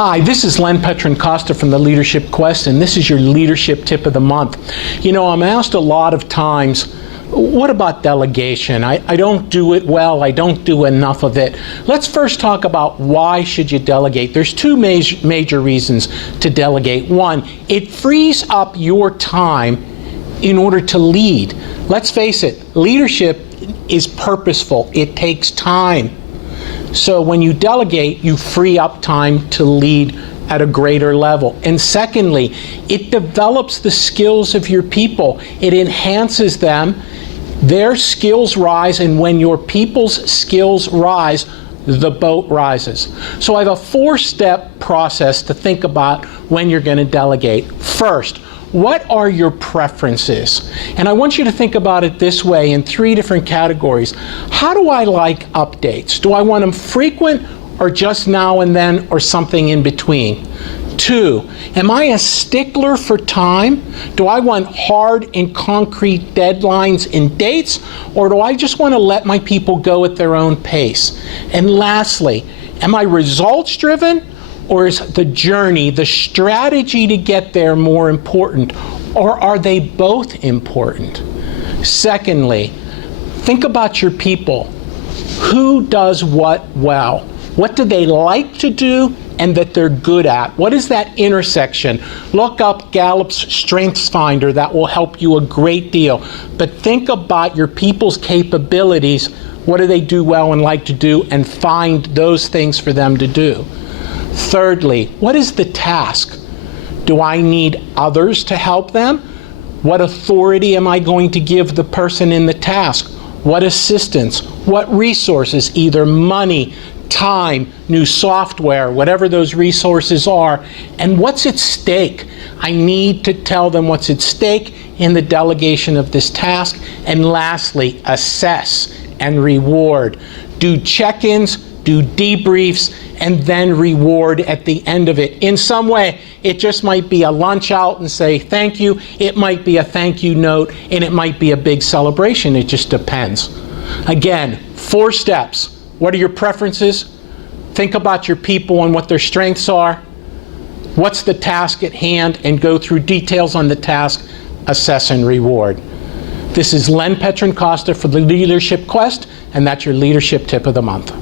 Hi, this is Len Petron-Costa from the Leadership Quest, and this is your leadership tip of the month. You know, I'm asked a lot of times, what about delegation? I don't do it well, I don't do enough of it. Let's first talk about why should you delegate. There's two major reasons to delegate. One, it frees up your time in order to lead. Let's face it, leadership is purposeful. It takes time. So when you delegate, you free up time to lead at a greater level. And secondly, it develops the skills of your people. It enhances them. Their skills rise, and when your people's skills rise, the boat rises. So I have a four-step process to think about when you're going to delegate. First, what are your preferences? And I want you to think about it this way in three different categories. How do I like updates? Do I want them frequent or just now and then or something in between? Two, am I a stickler for time? Do I want hard and concrete deadlines and dates, or do I just want to let my people go at their own pace? And lastly, am I results driven? Or is the journey, the strategy to get there more important? Or are they both important? Secondly, think about your people. Who does what well? What do they like to do and that they're good at? What is that intersection? Look up Gallup's Strengths Finder. That will help you a great deal. But think about your people's capabilities. What do they do well and like to do? And find those things for them to do. Thirdly, what is the task? Do I need others to help them? What authority am I going to give the person in the task? What assistance? What resources? Either money, time, new software, whatever those resources are. And what's at stake? I need to tell them what's at stake in the delegation of this task. And lastly, assess and reward. Do check-ins, do debriefs, and then reward at the end of it. In some way, it just might be a lunch out and say thank you. It might be a thank you note, and it might be a big celebration. It just depends. Again, 4 steps. What are your preferences? Think about your people and what their strengths are. What's the task at hand? And go through details on the task, assess and reward. This is Len Petron-Costa for the Leadership Quest, and that's your leadership tip of the month.